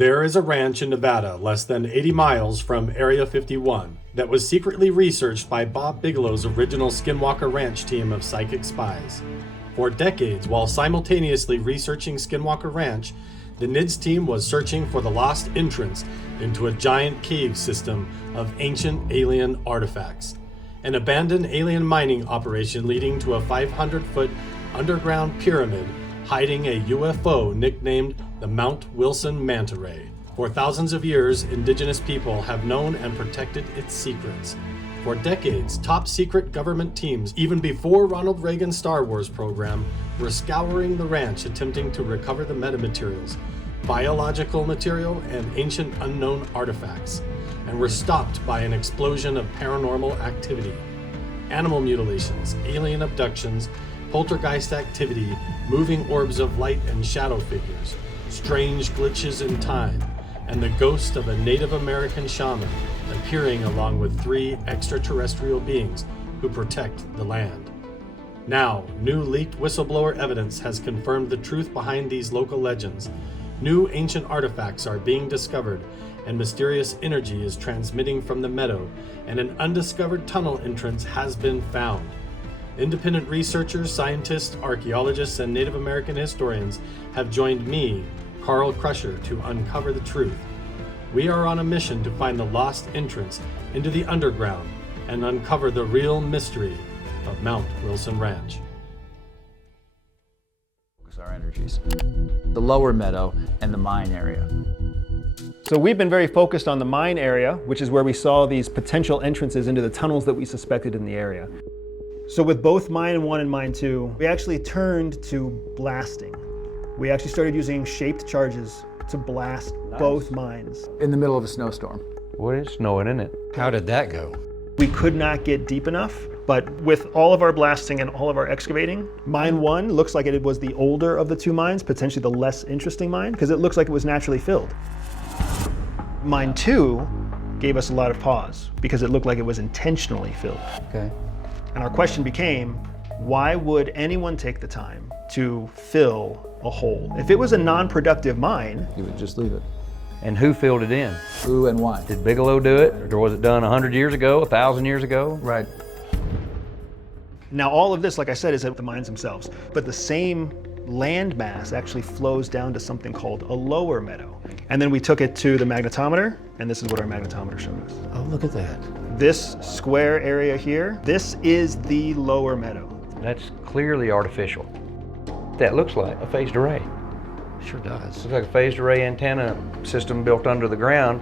There is a ranch in Nevada less than 80 miles from Area 51 that was secretly researched by Bob Bigelow's original Skinwalker Ranch team of psychic spies. For decades, while simultaneously researching Skinwalker Ranch, the NIDS team was searching for the lost entrance into a giant cave system of ancient alien artifacts. An abandoned alien mining operation leading to a 500-foot underground pyramid hiding a UFO nicknamed the Mount Wilson Manta Ray. For thousands of years, indigenous people have known and protected its secrets. For decades, top-secret government teams, even before Ronald Reagan's Star Wars program, were scouring the ranch attempting to recover the metamaterials, biological material, and ancient unknown artifacts, and were stopped by an explosion of paranormal activity. Animal mutilations, alien abductions, poltergeist activity, moving orbs of light and shadow figures, strange glitches in time, and the ghost of a Native American shaman appearing along with 3 extraterrestrial beings who protect the land. Now, new leaked whistleblower evidence has confirmed the truth behind these local legends. New ancient artifacts are being discovered, and mysterious energy is transmitting from the meadow, and an undiscovered tunnel entrance has been found. Independent researchers, scientists, archaeologists, and Native American historians have joined me, Carl Crusher, to uncover the truth. We are on a mission to find the lost entrance into the underground and uncover the real mystery of Mount Wilson Ranch. Focus our energies. The lower meadow and the mine area. So we've been very focused on the mine area, which is where we saw these potential entrances into the tunnels that we suspected in the area. So with both Mine 1 and Mine 2, we actually turned to blasting. We actually started using shaped charges to blast both mines. In the middle of a snowstorm. Well, it's snowing, isn't it? How did that go? We could not get deep enough, but with all of our blasting and all of our excavating, Mine 1 looks like it was the older of the 2 mines, potentially the less interesting mine, because it looks like it was naturally filled. Mine 2 gave us a lot of pause, because it looked like it was intentionally filled. Okay. And our question became, why would anyone take the time to fill a hole? If it was a non-productive mine, You would just leave it. And who filled it in? Who and why? Did Bigelow do it? Or was it done 100 years ago, 1,000 years ago? Right. now all of this, like I said, is at the mines themselves, but the same land mass actually flows down to something called a lower meadow. And then we took it to the magnetometer, and this is what our magnetometer showed us. Oh, look at that. This square area here, this is the lower meadow. That's clearly artificial. That looks like a phased array. Sure does. Looks like a phased array antenna system built under the ground.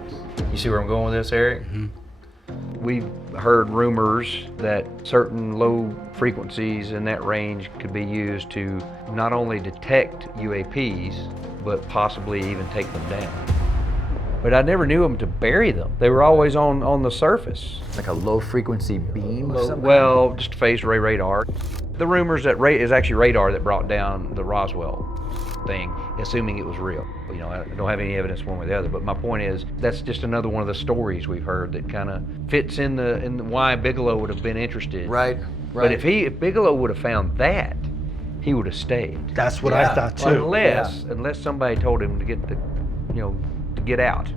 You see where I'm going with this, Eric? Mm-hmm. We've heard rumors that certain low frequencies in that range could be used to not only detect UAPs, but possibly even take them down. But I never knew them to bury them. They were always on the surface. It's like a low frequency beam or something? Well, just phased array radar. The rumors that is actually radar that brought down the Roswell thing, assuming it was real. You know, I don't have any evidence one way or the other, but my point is that's just another one of the stories we've heard that kind of fits in the why Bigelow would have been interested. Right. But if Bigelow would have found that, he would have stayed. That's what I thought too. Unless somebody told him to get to get out.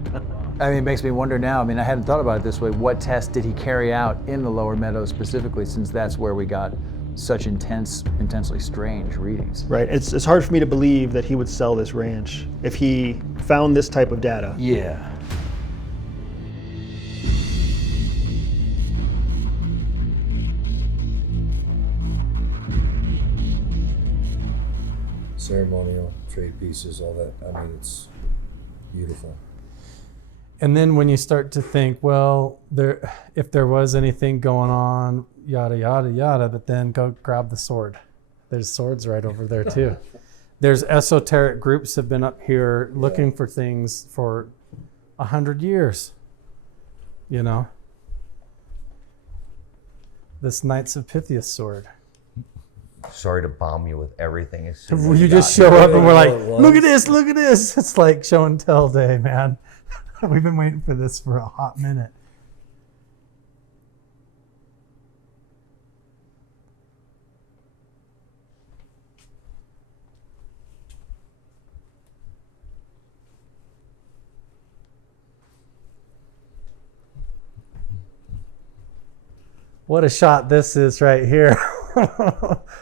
I mean, it makes me wonder now. I mean, I hadn't thought about it this way. What test did he carry out in the lower meadows specifically, since that's where we got such intensely strange readings? Right, it's hard for me to believe that he would sell this ranch if he found this type of data. Yeah. Ceremonial trade pieces, all that. I mean, it's beautiful. And then when you start to think, well, if there was anything going on, yada, yada, yada, but then go grab the sword. There's swords right over there too. There's esoteric groups have been up here looking for things for 100 years, you know. This Knights of Pythias sword. Sorry to bomb you with everything. As soon as You just show up and we're like, look at this, look at this. It's like show and tell day, man. We've been waiting for this for a hot minute. what a shot this is right here.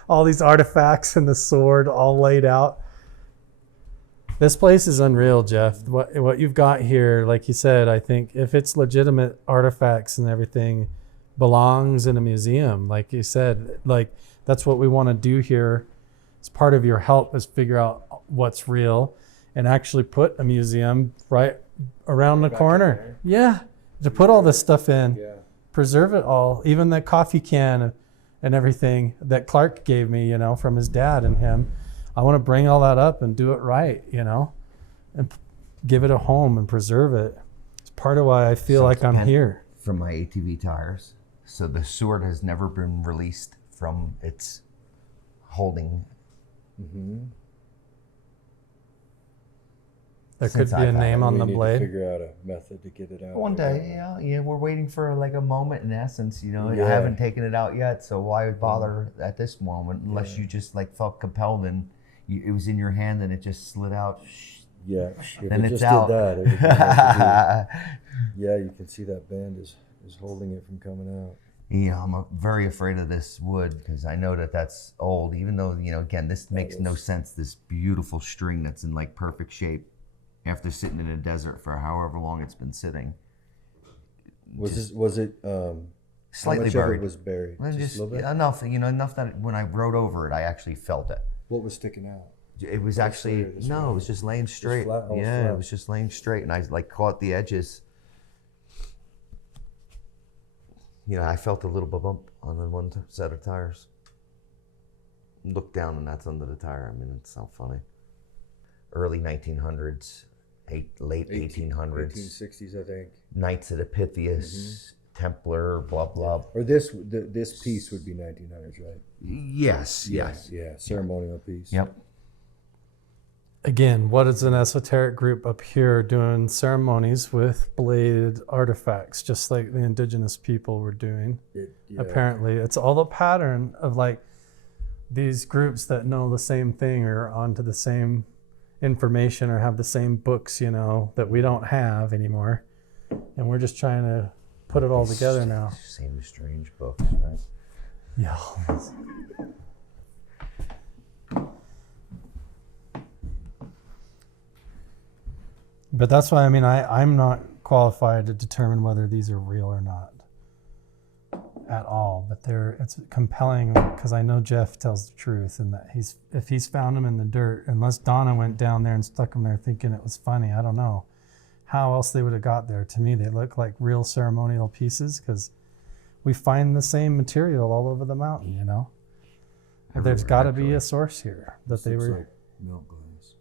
All these artifacts and the sword all laid out. This place is unreal, Jeff. What you've got here, like you said, I think if it's legitimate artifacts and everything, belongs in a museum. Like you said, like that's what we want to do here. As part of your help is figure out what's real and actually put a museum right around the corner. Yeah, to put all this stuff in, preserve it all, even the coffee can and everything that Clark gave me, from his dad and him. I want to bring all that up and do it right, and give it a home and preserve it. It's part of why I feel like I'm here. From my ATV tires. So the sword has never been released from its holding. There could be a name on the blade. Figure out a method to get it out. One day, yeah, we're waiting for like a moment in essence, I haven't taken it out yet, so why bother at this moment unless you just like felt compelled and it was in your hand and it just slid out. Yeah, if then it it's just out. did that, it would be hard to do. Yeah, you can see that band is holding it from coming out. Yeah, I'm very afraid of this wood because I know that that's old, even though, again, this makes no sense, this beautiful string that's in like perfect shape after sitting in a desert for however long it's been sitting. Was it slightly how much buried? Of it was buried? Just a little bit? Enough that when I rode over it, I actually felt it. What was sticking out? It was actually, it was just laying straight. flat, all Yeah, flat. it was just laying straight and I like caught the edges. I felt a little bump on the one set of tires. Look down and that's under the tire. I mean, it's so funny. Early 1900s, late 1800s. 1860s, I think. Knights of the Pythias, Templar, blah, blah. Or this piece would be 1900s, right? Yes. Yeah, ceremonial piece. Yep. Again, what is an esoteric group up here doing ceremonies with bladed artifacts, just like the indigenous people were doing? Apparently, it's all the pattern of like these groups that know the same thing or onto the same information or have the same books, that we don't have anymore. And we're just trying to put it all together now. Same strange books, right? Yeah. But that's why, I'm not qualified to determine whether these are real or not at all. But it's compelling because I know Jeff tells the truth and that if he's found them in the dirt, unless Donna went down there and stuck them there thinking it was funny, I don't know how else they would have got there. To me, they look like real ceremonial pieces because we find the same material all over the mountain, There's got to be a source here that they were. Like milk glass.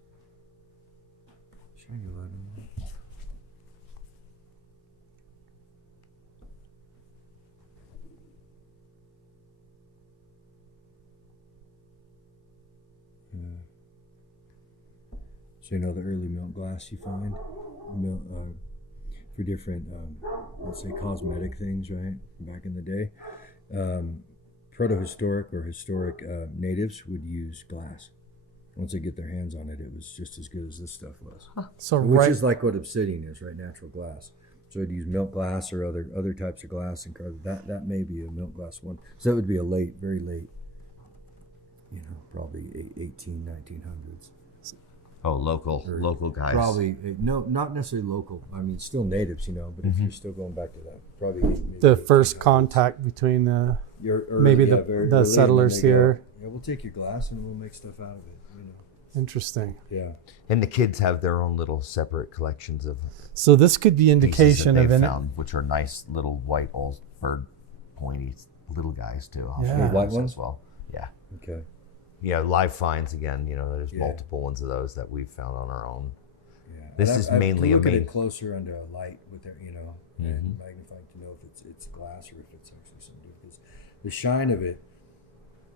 Shine your light on that. So the early milk glass you find for different, let's say, cosmetic things, right? Back in the day, protohistoric or historic natives would use glass. Once they get their hands on it, it was just as good as this stuff was. Which is like what obsidian is, right? Natural glass. So I'd use milk glass or other types of glass and carve that may be a milk glass one. So that would be a very late, probably 1900s. Oh, local guys. Probably no, not necessarily local. Still natives, but if you're still going back to that, probably The first contact between the settlers here. Yeah, we'll take your glass and we'll make stuff out of it. Interesting. Yeah. And the kids have their own little separate collections of. So this could be indication of an found, which are nice little white old bird pointy little guys too. Yeah. White ones as well. Yeah. Okay. Yeah, live finds again. There's multiple ones of those that we've found on our own. Yeah. This is mainly look at it closer under a light with their, and magnifying to know if it's glass or if it's actually something. Because the shine of it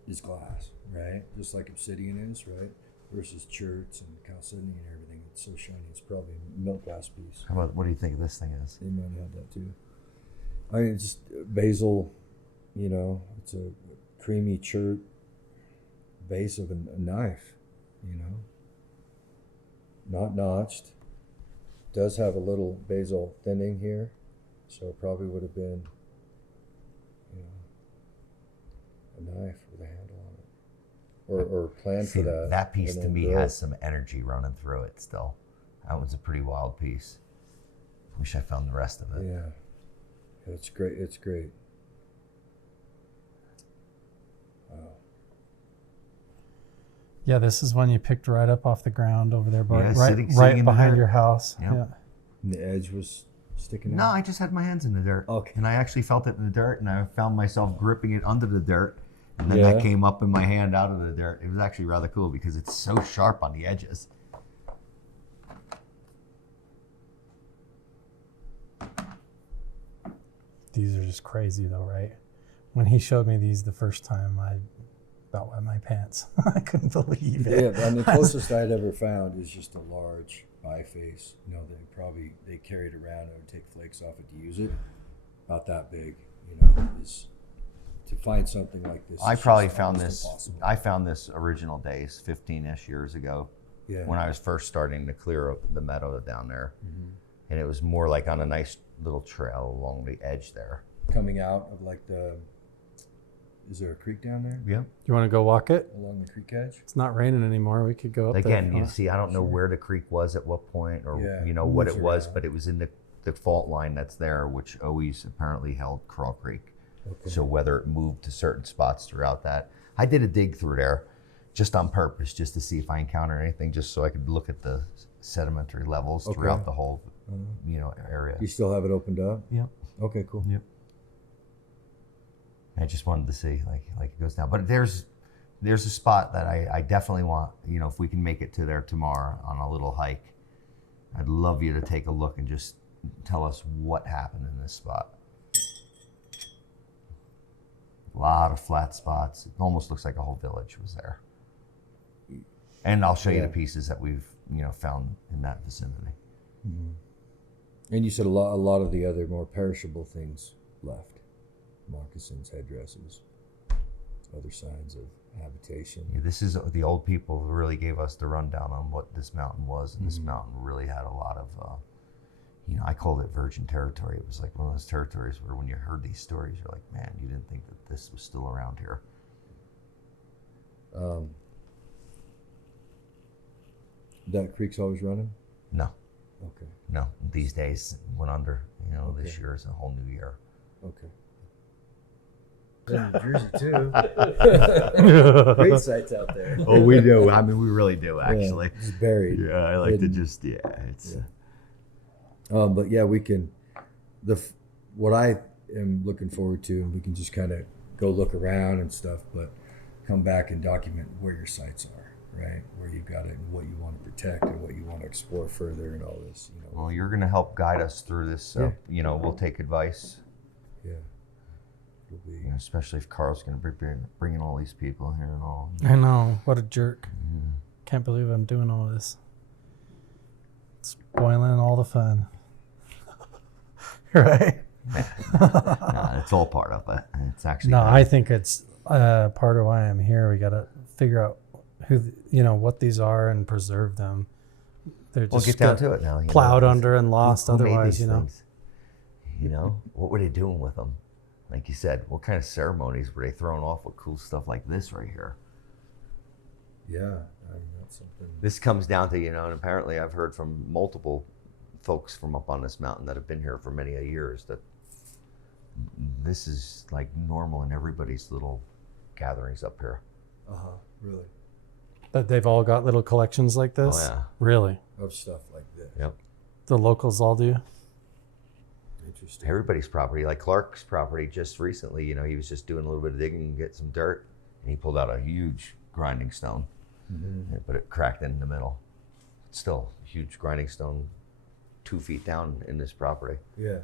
is glass, right? Just like obsidian is, right? Versus cherts and chalcedony and everything. It's so shiny. It's probably a milk glass piece. What do you think this thing is? They might have that too. It's just basil. It's a creamy chert base of a knife. Not notched. Does have a little basil thinning here, so it probably would have been knife with a handle on it, or plan See, for that. that piece and to then me build. has some energy running through it still. That was a pretty wild piece. Wish I found the rest of it. Yeah, it's great. It's great. Wow. Yeah, this is one you picked right up off the ground over there, Yeah, right, sitting right in the behind dirt. your house. Yep. Yeah. And the edge was sticking No, out. I just had my hands in the dirt. Okay. And I actually felt it in the dirt, and I found myself gripping it under the dirt. And then Yeah. that came up in my hand out of the dirt. It was actually rather cool because it's so sharp on the edges. These are just crazy though, right? When he showed me these the first time, I about wet my pants. I couldn't believe it. Yeah, and the closest I'd ever found is just a large biface. You know, they carry it around and would take flakes off it to use it. About that big, you know, is to find something like this. I is probably just found almost this. impossible. I found this original days, 15-ish years ago, Yeah. when I was first starting to clear up the meadow down there, Mm-hmm. and it was more like on a nice little trail along the edge there. Coming out of like the. Is there a creek down there? Yeah. You want to go walk it? Along the creek edge? It's not raining anymore. We could go up there. Again, if you want. see, I don't know where the creek was at what point, or Yeah, you know what moves it was, around. but it was in the fault line that's there, which always apparently held Crawl Creek. Okay. So whether it moved to certain spots throughout that, I did a dig through there, just on purpose, just to see if I encountered anything, just so I could look at the sedimentary levels Okay. throughout the whole, area. You still have it opened up? Yep. Okay, cool. Yep. I just wanted to see like it goes down, but there's a spot that I definitely want. You know, if we can make it to there tomorrow on a little hike, I'd love you to take a look and just tell us what happened in this spot. A lot of flat spots. It almost looks like a whole village was there. And I'll show you Yeah. the pieces that we've found in that vicinity. And you said a lot of the other more perishable things left. Moccasins, headdresses, other signs of habitation. Yeah, this is the old people who really gave us the rundown on what this mountain was, and this mountain really had a lot of, I called it virgin territory. It was like one of those territories where when you heard these stories, you're like, man, you didn't think that this was still around here. That creek's always running? No, Okay, no. These days it went under. This Okay. year is a whole new year. okay. In New Jersey too. Great sites out there. Oh, we do. I mean, we really do, actually. Yeah, it's buried. Yeah, I like to Hidden. just, it's... But yeah, we can. What I am looking forward to, and we can just kind of go look around and stuff, but come back and document where your sites are, right? Where you got it, and what you want to protect, and what you want to explore further, and all this. Well, you're going to help guide us through this, so, we'll take advice. Yeah. It'll be. Especially if Carl's going to be bringing all these people here and all. I know. What a jerk. Can't believe I'm doing all this. Spoiling all the fun. Right? No, it's all part of it. It's actually No, I think it's part of why I'm here. We got to figure out what these are and preserve them. They're we'll just get down to it now. plowed under and lost Who made otherwise, these things? What were they doing with them? Like you said, what kind of ceremonies were they throwing off with cool stuff like this right here? Yeah, I mean, that's something. This comes down to, and apparently I've heard from multiple folks from up on this mountain that have been here for many years that this is like normal in everybody's little gatherings up here. Really. That they've all got little collections like this? Oh, yeah. Really? Of stuff like this. Yep. The locals all do? Interesting. Everybody's property, like Clark's property just recently, he was just doing a little bit of digging and get some dirt, and he pulled out a huge grinding stone, but it cracked in the middle. Still a huge grinding stone, 2 feet down in this property, Yeah.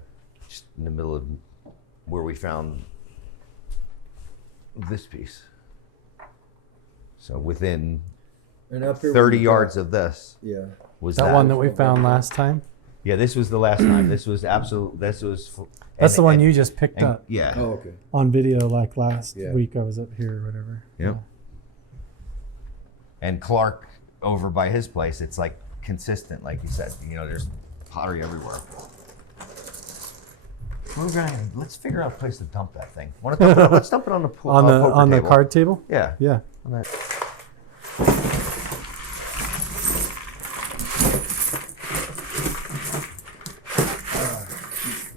just in the middle of where we found this piece. So within And up here 30 we've got- yards of this Yeah. was That one that we found last time? Yeah, this was the last time. This was absolute. This was. That's the one you just picked up Yeah. Oh, okay. on video like last Yeah. week I was up here or whatever. Yep. And Clark over by his place, it's like consistent, like you said. There's pottery everywhere. Let's figure out a place to dump that thing. Want to dump it? Let's dump it on the pool, on the table. card table. Yeah. Yeah. On that.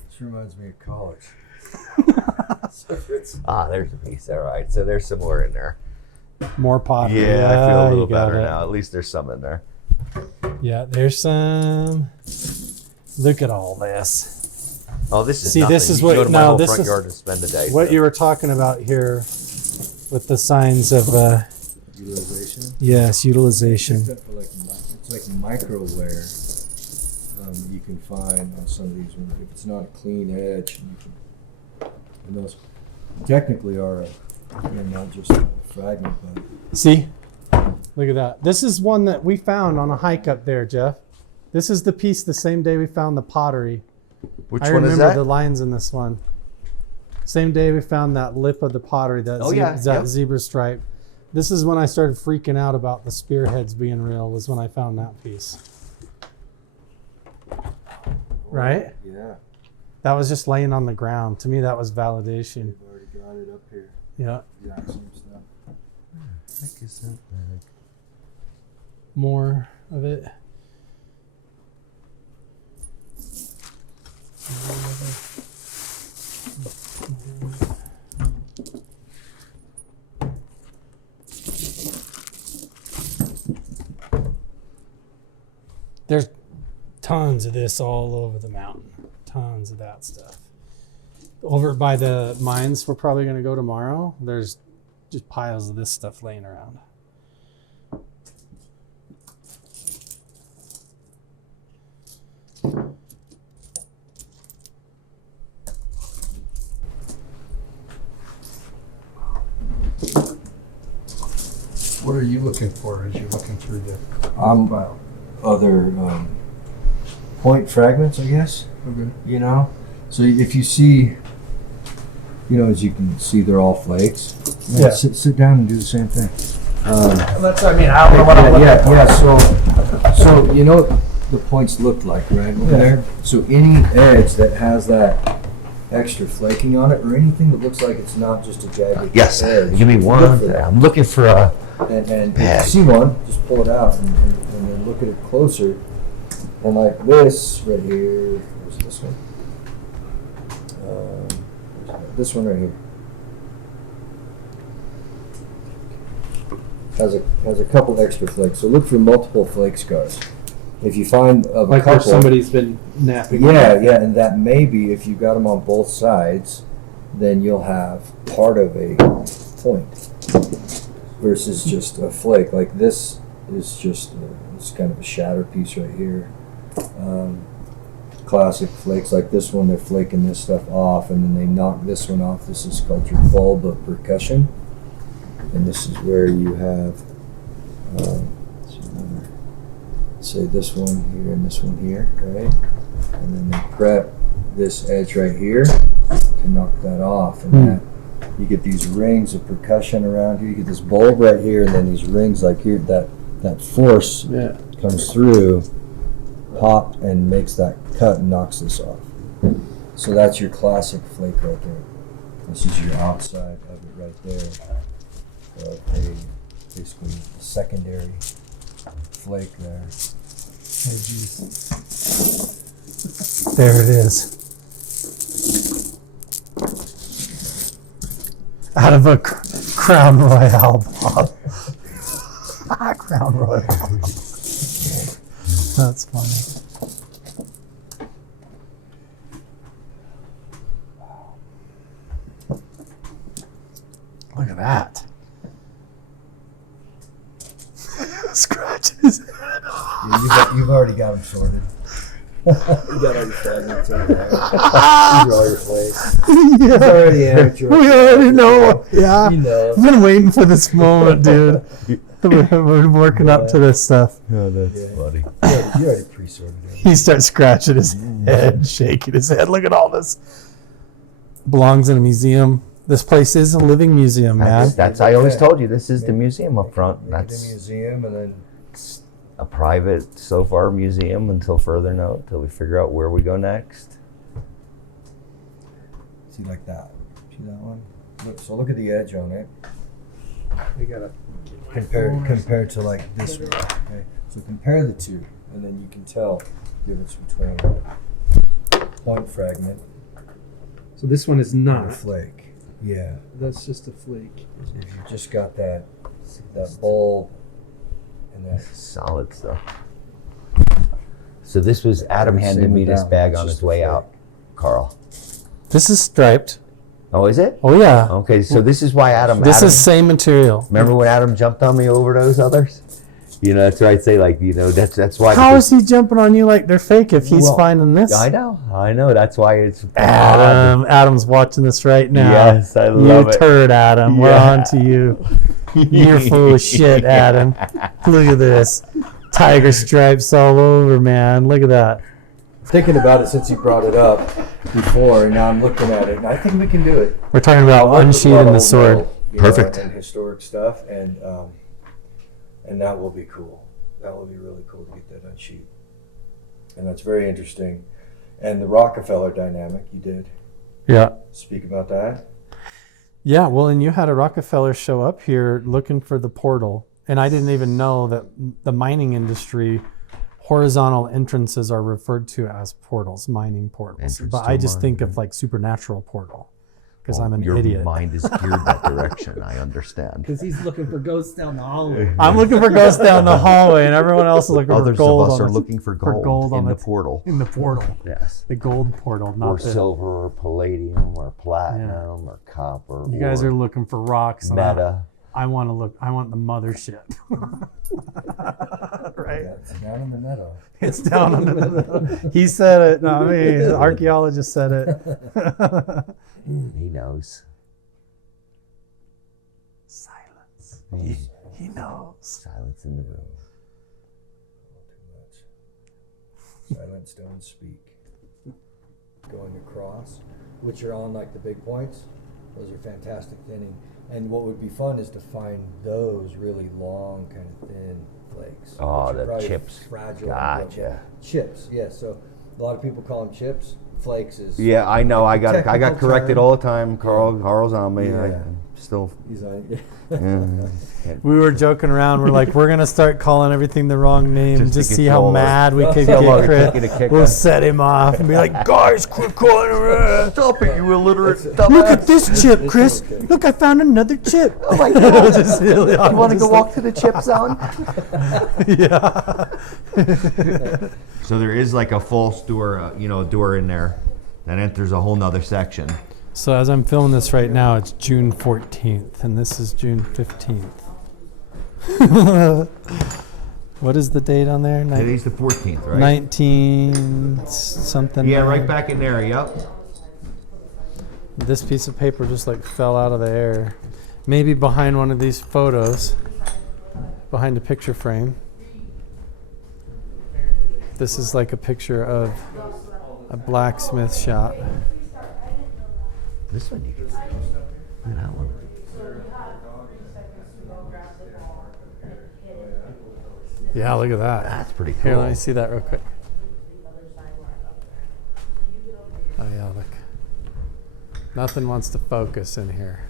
This reminds me of college. There's a piece. All right. So there's some more in there. More pottery. Yeah, I feel a you little got better it. now. At least there's some in there. Yeah, there's some. Look at all this. Oh, this is See, nothing. this is You what- can go to my no, whole this front is yard and spend a day. What you were talking about here with the signs of Utilization. yes, utilization. Except for it's like micro wear you can find on some of these ones. If it's not a clean edge, you can, and those technically are not just a fragment, but See? Look at that. This is one that we found on a hike up there, Jeff. This is the piece the same day we found the pottery. Which I one is remember that? the lines in this one. Same day we found that lip of the pottery, that, that yep. zebra stripe. This is when I started freaking out about the spearheads being real, was when I found that piece. Right? yeah, That was just laying on the ground. To me, that was validation. we've already got it up here. Yeah. Exact same stuff. More of it. There's tons of this all over the mountain. Tons of that stuff. Over by the mines we're probably going to go tomorrow, there's just piles of this stuff laying around. What are you looking for as you're looking through the file? Other point fragments, I guess. Okay. You know, so if you see, as you can see, they're all flakes. Yeah. Sit down and do the same thing. That's, I don't know what I'm looking for. Yeah. So the points look like right over there. So any edge that has that extra flaking on it, or anything that looks like it's not just a jagged Yes. edge, Give me look one. for that. I'm looking for a. And if you see one, just pull it out and then look at it closer. And like this right here, where's this one? This one right here has a couple extra flakes. So look for multiple flake scars. If you find of a Like where couple, somebody's been napping. yeah, and that maybe if you got them on both sides, then you'll have part of a point versus just a flake. Like this is just it's kind of a shatter piece right here. Classic flakes like this one, they're flaking this stuff off and then they knock this one off. This is cultured bulb of percussion, and this is where you have say this one here and this one here, right? And then they prep this edge right here to knock that off, and that you get these rings of percussion around here. You get this bulb right here, and then these rings like here. That force comes through, pop, and makes that cut and knocks this off. So that's your classic flake right there. This is your outside of it right there. Basically a secondary flake there. Oh, geez. There it is. Out of a Crown Royale, Bob. Crown Royale. That's funny. Look at that. Scratch his head. Yeah, you've already got them sorted. You got all your fragments over there. These are all your flakes. It's already amateur. We already know. Yeah. You know. I've been waiting for this moment, dude. We've been working up to this stuff. Oh, that's funny. You already pre-sorted it. He starts scratching his head, shaking his head. Look at all this. Belongs in a museum. This place is a living museum, man. That's I always told you. This is the museum up front. Make it a That's museum, and then a private so far museum until further note, until we figure out where we go next. See, like that. See that one? So look at the edge on it. We gotta Compared to like this one. Okay, so compare the two, and then you can tell the difference between point fragment So this one is and a not. flake. Yeah, That's just a flake. if you just got that bulb and that. Solid stuff. So this was Adam handed Same me with this that one, bag it's on just his a way flake. out, Carl. This is striped. Oh, is it? Oh yeah. Okay, so this is why Adam. This Adam, is same material. Remember when Adam jumped on me over those others? You know, that's why I'd say, like, you know, that's why. How is he jumping on you like they're fake if he's Well, finding this? I know. That's why it's. Adam's watching this right now. Yes, I love you it. turd, Adam. We're Yeah. on to you. You're full of shit, Adam. Look at this. Tiger stripes all over, man. Look at that. Thinking about it since you brought it up before, and now I'm looking at it, and I think we can do it. We're talking about unsheathing the sword. Perfect. And historic stuff, and that will be cool. That will be really cool to get that unsheathed. And that's very interesting. And the Rockefeller dynamic, you did Yeah. speak about that. Yeah, well, and you had a Rockefeller show up here looking for the portal. And I didn't even know that the mining industry, horizontal entrances are referred to as portals, mining portals. Entrance But to I a just mine, think yeah. of like supernatural portal because Well, I'm an your idiot. mind is geared that direction. I understand. Because he's looking for ghosts down the hallway. I'm looking for ghosts down the hallway, and everyone else is looking Others for gold. of us on are the- looking for gold, on in the portal. In the portal. Yes. The gold portal, not Or the. silver, or palladium, or platinum, or copper. You guys or are looking for rocks. and meta. I want to look. I want the mothership. Right. That's down in the meadow. It's down on the. He said it. No, I mean, the archaeologist said it. He knows. Silence. He knows. Silence in the room. Too much. Silence, don't speak. Going across, which are on like the big points. Those are fantastic thinning. And what would be fun is to find those really long, kind of thin flakes. Oh, which are the probably chips. Fragile. Gotcha. Chips, yes. So a lot of people call them chips. Flakes is. Yeah, I know. I got Technical corrected term. all the time. Carl's on me. Yeah. I'm still. He's on. Yeah. We were joking around. We're like, we're gonna start calling everything the wrong name, Just to just get see you how all mad we could See how long get it took you to Chris. kick We'll us. set him off and be like, guys, quit calling her. Stop it, you illiterate Look at this chip, Chris. okay. Look, I found another chip. Oh my God. Just really You want to just go walk to the chip zone? Yeah. So there is like a false door, door in there that enters a whole nother section. So as I'm filming this right now, it's June 14th, and this is June 15th. What is the date on there? Today's the 14th, right? 19 something. Yeah, right back in there. Yep. This piece of paper just like fell out of the air. Maybe behind one of these photos, behind a picture frame. This is like a picture of a blacksmith shop. This one you can. Look at that one. Yeah, look at that. That's pretty cool. Here, let me see that real quick. Oh yeah, look. Nothing wants to focus in here.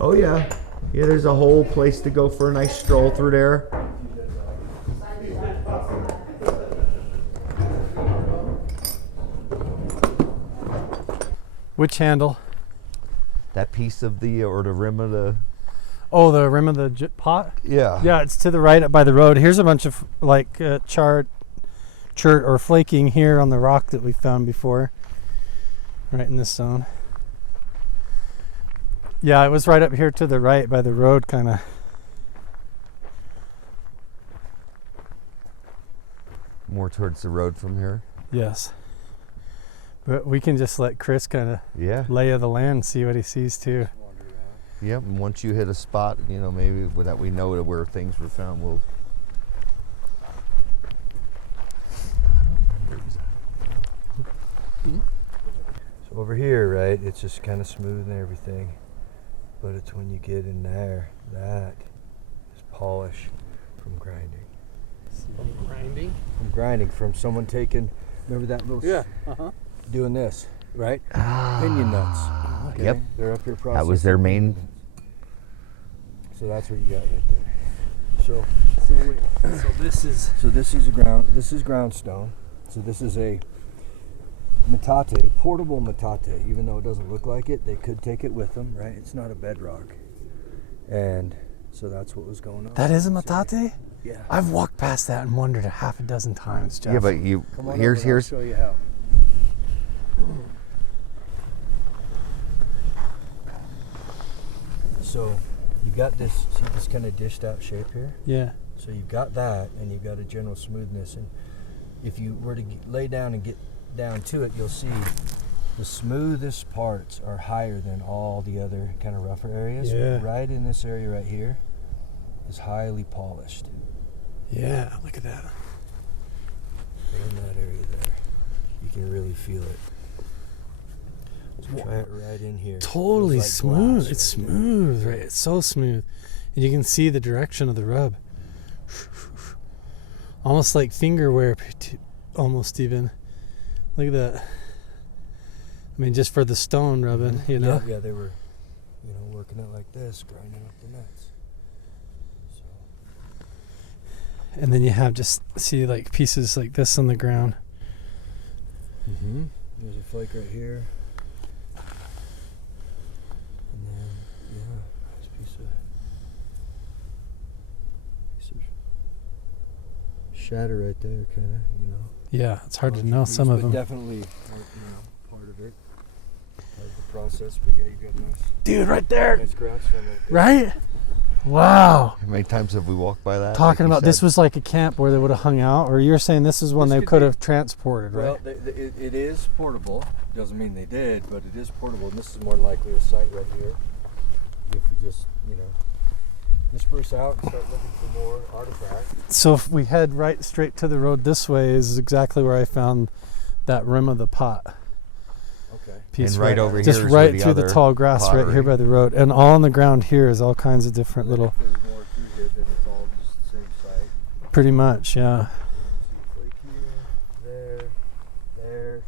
Oh yeah. Yeah, there's a whole place to go for a nice stroll through there. Which handle? That piece of the rim of the. Oh, the rim of the pot? Yeah. Yeah, it's to the right by the road. Here's a bunch of like chert or flaking here on the rock that we found before. Right in this zone. Yeah, it was right up here to the right by the road, kind of. More towards the road from here. Yes. But we can just let Chris kind of Yeah. lay of the land, see what he sees too. Yep. And once you hit a spot, maybe that we know where things were found, we'll. So over here, right, it's just kind of smooth and everything. But it's when you get in there, that is polish from grinding. See From grinding, from someone taking, remember that little, doing this, right? Pinion nuts. Okay? Yep. They're up here processing. That was their main. So that's what you got right there. So this is this is ground stone. So this is a metate, portable metate. Even though it doesn't look like it, they could take it with them, right? It's not a bedrock. And so that's what was going on. that is a metate? Yeah. I've walked past that and wondered a half a dozen times, Jeff. Yeah, but you Come on here's over, I'll show you how. So you got this, see this kind of dished out shape here? Yeah. So you've got that, and you've got a general smoothness. And if you were to lay down and get down to it, you'll see the smoothest parts are higher than all the other kind of rougher areas. Yeah. Right in this area right here is highly polished. Yeah, look at that. In that area there, you can really feel it. So try it right in here. Totally Feels like smooth. glass It's right there. smooth, right? It's so smooth. And you can see the direction of the rub. Almost like finger wear, almost even. Look at that. I mean, just for the stone rubbing, you know? Yeah, they were, working it like this, grinding up the nuts. So. And then you have just, see, like pieces like this on the ground. Mm-hmm. There's a flake right here. And then, there's a piece of shatter right there, kind of, Yeah, it's hard to know some of them. Definitely, part of it. Part of the process, but yeah, you got nice. Dude, right there. Nice groundstone right there. Right? Wow. How many times have we walked by that? Talking like you about this said? was like a camp where they would have hung out, or you're saying this is one This they could could be- have transported, right? Well, it is portable. Doesn't mean they did, but it is portable. And this is more than likely a site right here. If you just, disperse out and start looking for more artifacts. So if we head right straight to the road this way is exactly where I found that rim of the pot Okay. piece. And right over here just is right where the through the other tall grass right pottery. here by the road. And all on the ground here is all kinds of different Then little, if there's more through here, then it's all just the same site. pretty much, yeah. Flake here, there.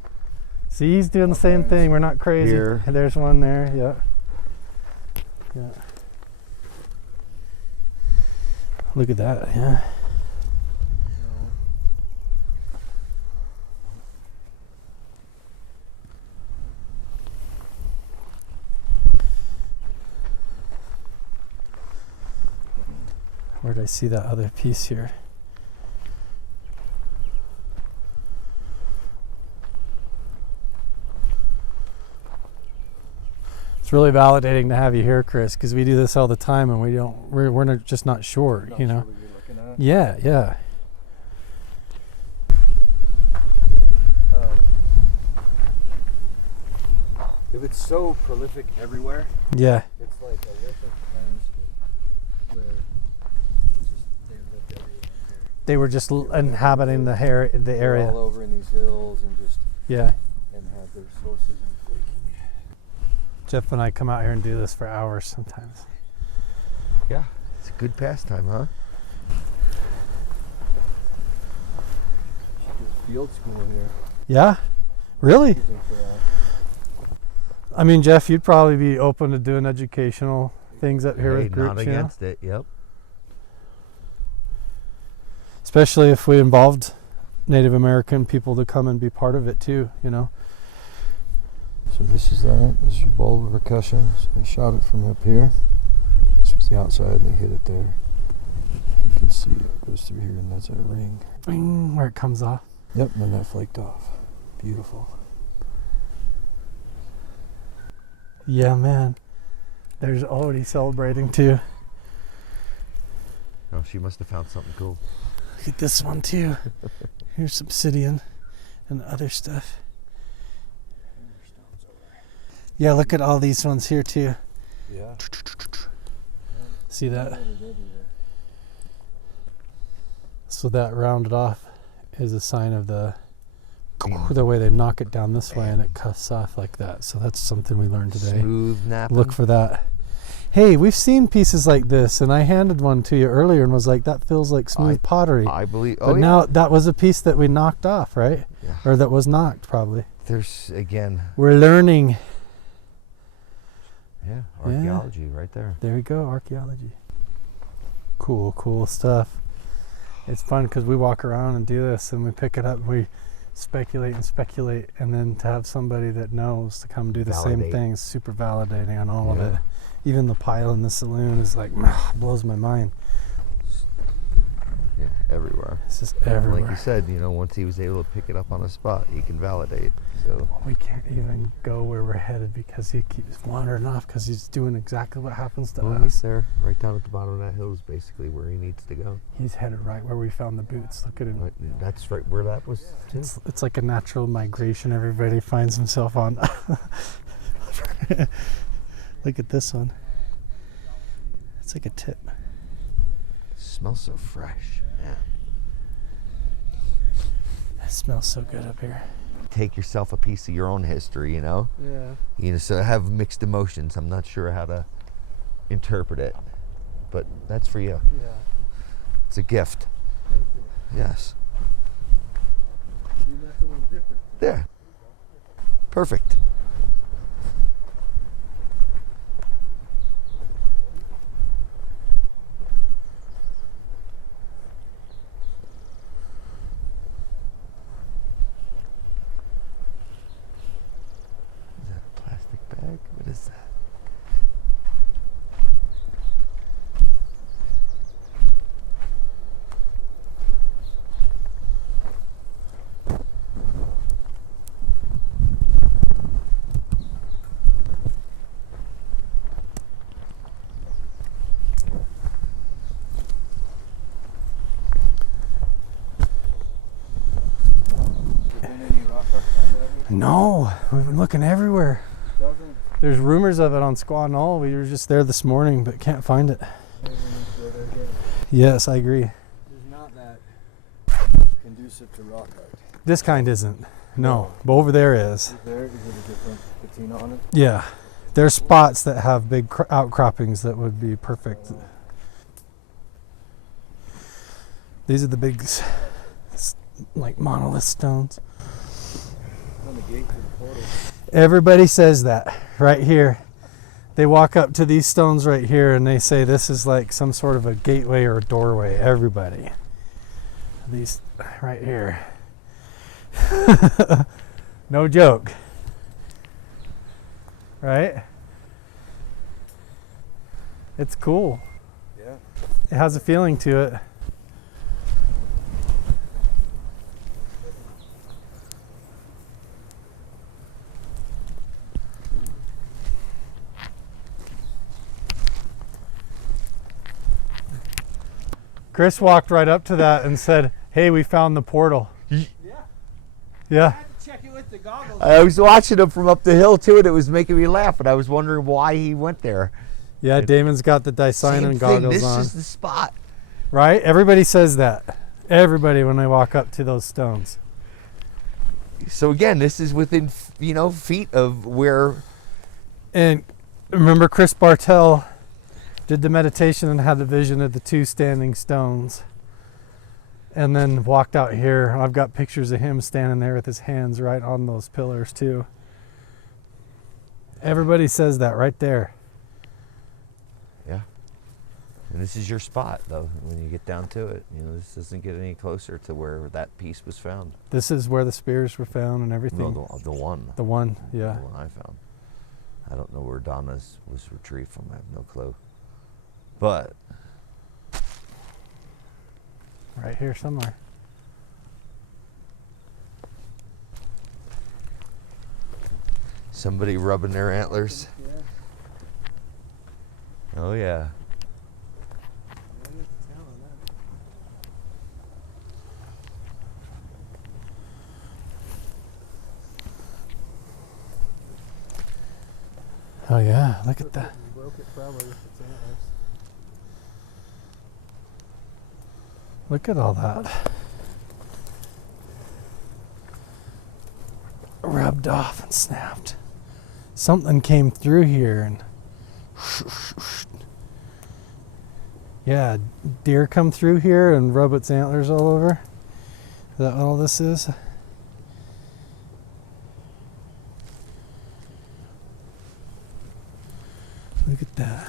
See, he's doing the same Okay. thing. We're not crazy. Here. And there's one there, yeah. Yeah. Look at that, yeah. Where did I see that other piece here? It's really validating to have you here, Chris, because we do this all the time and we're not, just not sure, Not you know? sure what you're looking at. Yeah, yeah. If it's so prolific everywhere, Yeah. it's like a lithic landscape where it's just, they lived everywhere out there. They were just inhabiting the They're all area. over in these hills and just Yeah. and have their sources in flaking. Jeff and I come out here and do this for hours sometimes. Yeah, it's a good pastime, huh? Should do a field school here. Yeah? Really? I think for I mean, Jeff, you'd probably be open to doing educational things up here Hey, with groups, not you know? against it. Yep. Especially if we involved Native American people to come and be part of it too, you know? So this is that. This is your bowl of percussion. So they shot it from up here. This was the outside, and they hit it there. You can see it goes through here, and that's that ring. Bing, where it comes off. Yep, and then that flaked off. Beautiful. Yeah, man. There's already celebrating too. Oh, she must have found something cool. Look at this one too. Here's obsidian and other stuff. Yeah, look at all these ones here too. Yeah. See that? So that rounded off is a sign of the way they knock it down this way and it cuts off like that. So that's something we learned today. Smooth napping. Look for that. Hey, we've seen pieces like this, and I handed one to you earlier and was like, that feels like smooth pottery. I believe. But now that was a piece that we knocked off, right? Yeah. Or that was knocked, probably. There's, again. We're learning. Yeah, archaeology right there. There we go, archaeology. Cool stuff. It's fun because we walk around and do this, and we pick it up and we speculate, and then to have somebody that knows to come do the same thing is super validating on all of it. Even the pile in the saloon is like, blows my mind. Yeah, everywhere. It's just everywhere. Like you said, once he was able to pick it up on the spot, he can validate. So we can't even go where we're headed because he keeps wandering off because he's doing exactly what happens to us. He's there, right down at the bottom of that hill is basically where he needs to go. He's headed right where we found the boots. Look at him. That's right where that was too. It's like a natural migration everybody finds himself on. Look at this one. It's like a tip. It smells so fresh. Yeah. It smells so good up here. Take yourself a piece of your own history, Yeah. So I have mixed emotions. I'm not sure how to interpret it, but that's for you. Yeah. It's a gift. Thank you. Yes. See, that's a little different. There. Perfect. What is that? No, we've been looking everywhere. There's rumors of it on Squaw Knoll. We were just there this morning, but can't find it. Yes, I agree. There's not that conducive to rock art. This kind isn't. No, but over there is. Is it a different patina on it? Yeah, there's spots that have big outcroppings that would be perfect. These are the big, like monolith stones. On the gate to the portal. Everybody says that right here. They walk up to these stones right here and they say this is like some sort of a gateway or a doorway. Everybody. These right here. No joke. Right? It's cool. Yeah. It has a feeling to it. Chris walked right up to that and said, "Hey, we found the portal." Yeah. Yeah. I had to check it with the goggles. I was watching him from up the hill too, and it was making me laugh. And I was wondering why he went there. Yeah, Damon's got the Dysonon goggles this on. This is the spot. Right? Everybody says that. Everybody when they walk up to those stones. So again, this is within feet of where. And remember, Chris Bartell did the meditation and had the vision of the two standing stones. And then walked out here. I've got pictures of him standing there with his hands right on those pillars too. Everybody says that right there. Yeah. And this is your spot, though, when you get down to it. This doesn't get any closer to where that piece was found. This is where the spears were found and everything. No, the one. The one, yeah. The one I found. I don't know where Donna's was retrieved from. I have no clue. But right here somewhere. somebody rubbing their antlers. Oh yeah. Oh yeah, look at that. Look at all that. Rubbed off and snapped. Something came through here and Yeah, deer come through here and rub its antlers all over. Is that what all this is? Look at that.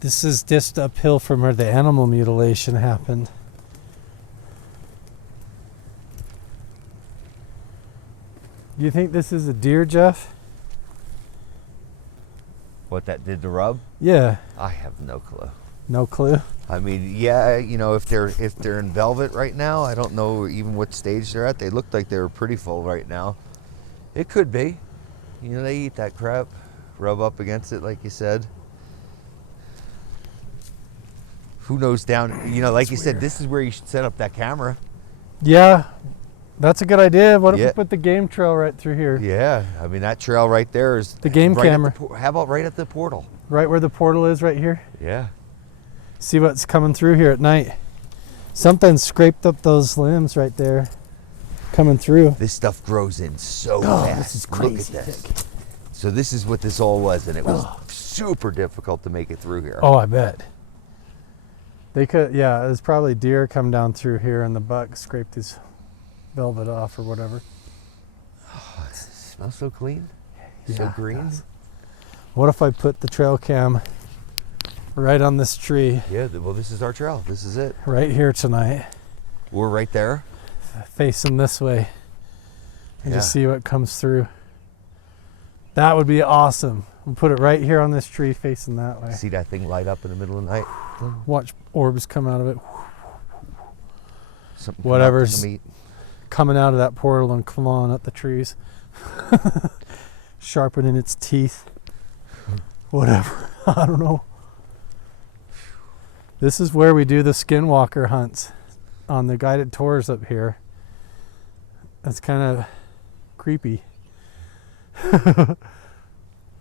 This is just uphill from where the animal mutilation happened. You think this is a deer, Jeff? What that did to rub? Yeah. I have no clue. No clue. I mean, yeah, you know, if they're in velvet right now, I don't know even what stage they're at. They look like they were pretty full right now. It could be. You know, they eat that crap, rub up against it, like you said. Who knows down? You know, like you said, this is where you should set up that camera. Yeah, that's a good idea. What if Yeah. we put the game trail right through here? Yeah, I mean that trail right there is The game right at camera. how about right at the portal? Right where the portal is, right here. Yeah. See what's coming through here at night. Something scraped up those limbs right there, coming through. This stuff grows in so Oh, fast. this is crazy Look at this. thick. So this is what this all was, and it was super difficult to make it through here. Oh, I bet. They could, yeah, it was probably deer come down through here and the buck scraped his velvet off or whatever. Oh, it smells so clean, so Yeah, it green. does. What if I put the trail cam right on this tree Yeah, well, this is our trail. This is it. right here tonight, We're right there. facing this way, and just Yeah. see what comes through? That would be awesome. We'll put it right here on this tree facing that way. See that thing light up in the middle of the night? Watch orbs come out of it, Something Whatever's- meat. coming out of that portal and clawing at the trees, sharpening its teeth. Whatever. I don't know. This is where we do the skinwalker hunts on the guided tours up here. That's kind of creepy.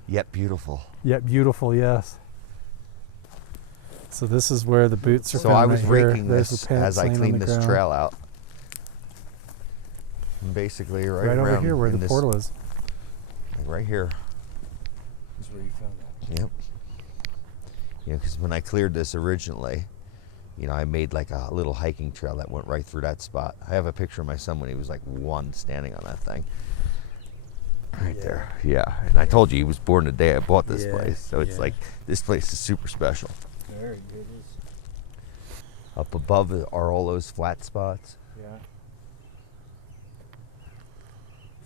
Yet beautiful. Yet beautiful, yes. So this is where the boots are So found I was right here. raking There's this the pants as I laying on cleaned the this ground. trail out. And basically right Right over around here where in the this- portal is. like right here. This is where you found that. Yep. You know, because when I cleared this originally, you know, I made like a little hiking trail that went right through that spot. I have a picture of my son when he was like 1 standing on that thing. Right there. Yeah. And I told you he was born the day I bought this Yeah, place. So it's yeah. like, this place is super special. Very good. It is. Up above are all those flat spots. Yeah.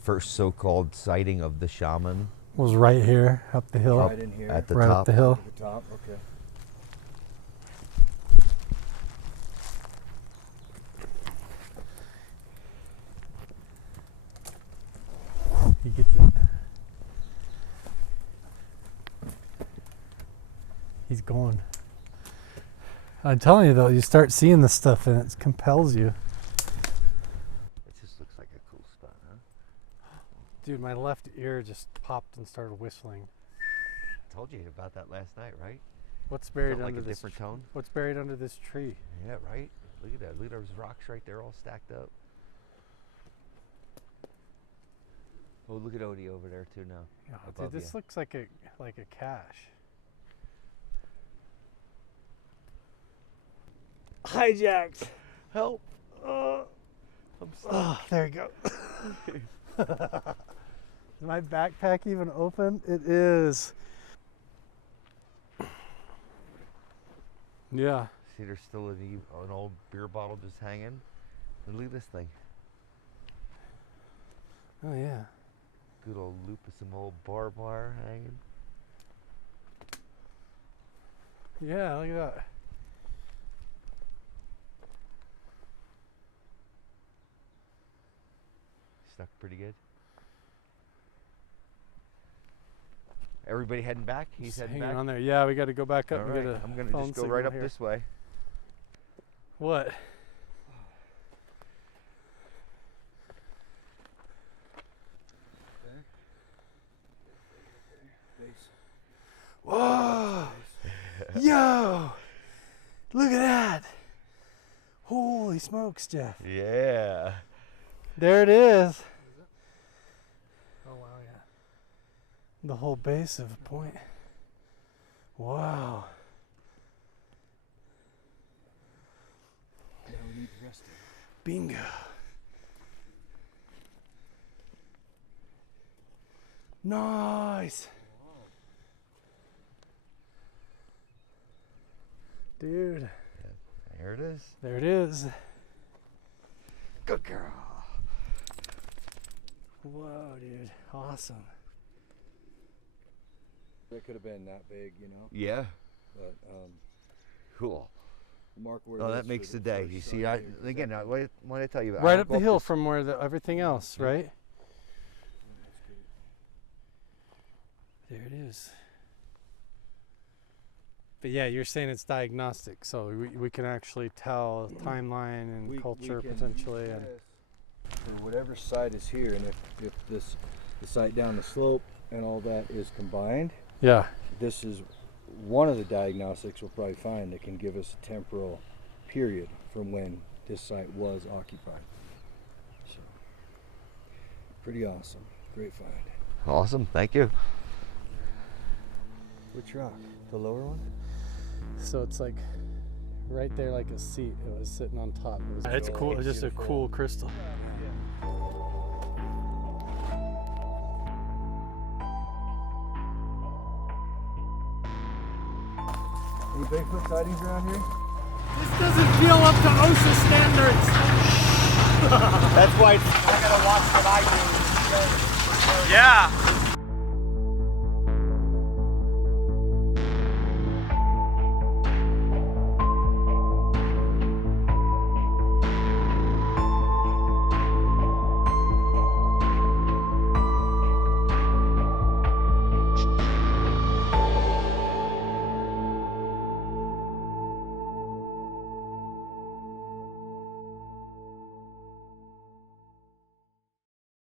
First so-called sighting of the shaman Was right here up the hill. Right in here. at the right top. up the hill. At the top. Okay. He gets it. He's going. I'm telling you though, you start seeing this stuff and it compels you. It just looks like a cool spot, huh? Dude, my left ear just popped and started whistling. I told you about that last night, right? What's buried Felt like under a this? different tone. What's buried under this tree? Yeah, right? Look at that. Look at those rocks right there all stacked up. Oh, look at Odie over there too now. Oh, above dude, this you. looks like a cache. Hijacked. Help. I'm stuck. Oh, there you go. Is my backpack even open? It is. Yeah. See, there's still an old beer bottle just hanging. And look at this thing. Oh, yeah. Good old loop of some old barbed wire hanging. Yeah, look at that. Stuck pretty good. Everybody heading back? He's Just heading hanging back? on there. Yeah, we got to go back up All and right, get a I'm going to phone just go signal right up here. this way. What? Whoa! Yo! Look at that! Holy smokes, Jeff. Yeah. There it is. Oh, wow, yeah. The whole base of a point. Wow. Now we need the rest of it. Bingo. Nice. Dude. There it is. There it is. Good girl. Whoa, dude. Awesome. It could have been that big, you know. Yeah. But Cool. mark where. Oh, it that is makes for the day. first You shot see, here, 'cause again, that- what did I tell you? Right up the hill from where everything else, right? That's good. There it is. But yeah, you're saying it's diagnostic, so we can actually tell timeline and We culture can potentially. use And this for whatever site is here, and if the site down the slope and all that is combined, yeah, this is one of the diagnostics we'll probably find that can give us a temporal period from when this site was occupied. So, pretty awesome. Great find. Awesome. Thank you. Which rock? The lower one? so it's like right there, like a seat. It was sitting on top. It's cool. It's just a Beautiful. cool crystal. Any Bigfoot sightings around here? This doesn't feel up to OSHA standards. That's why I gotta watch what I do. Yeah.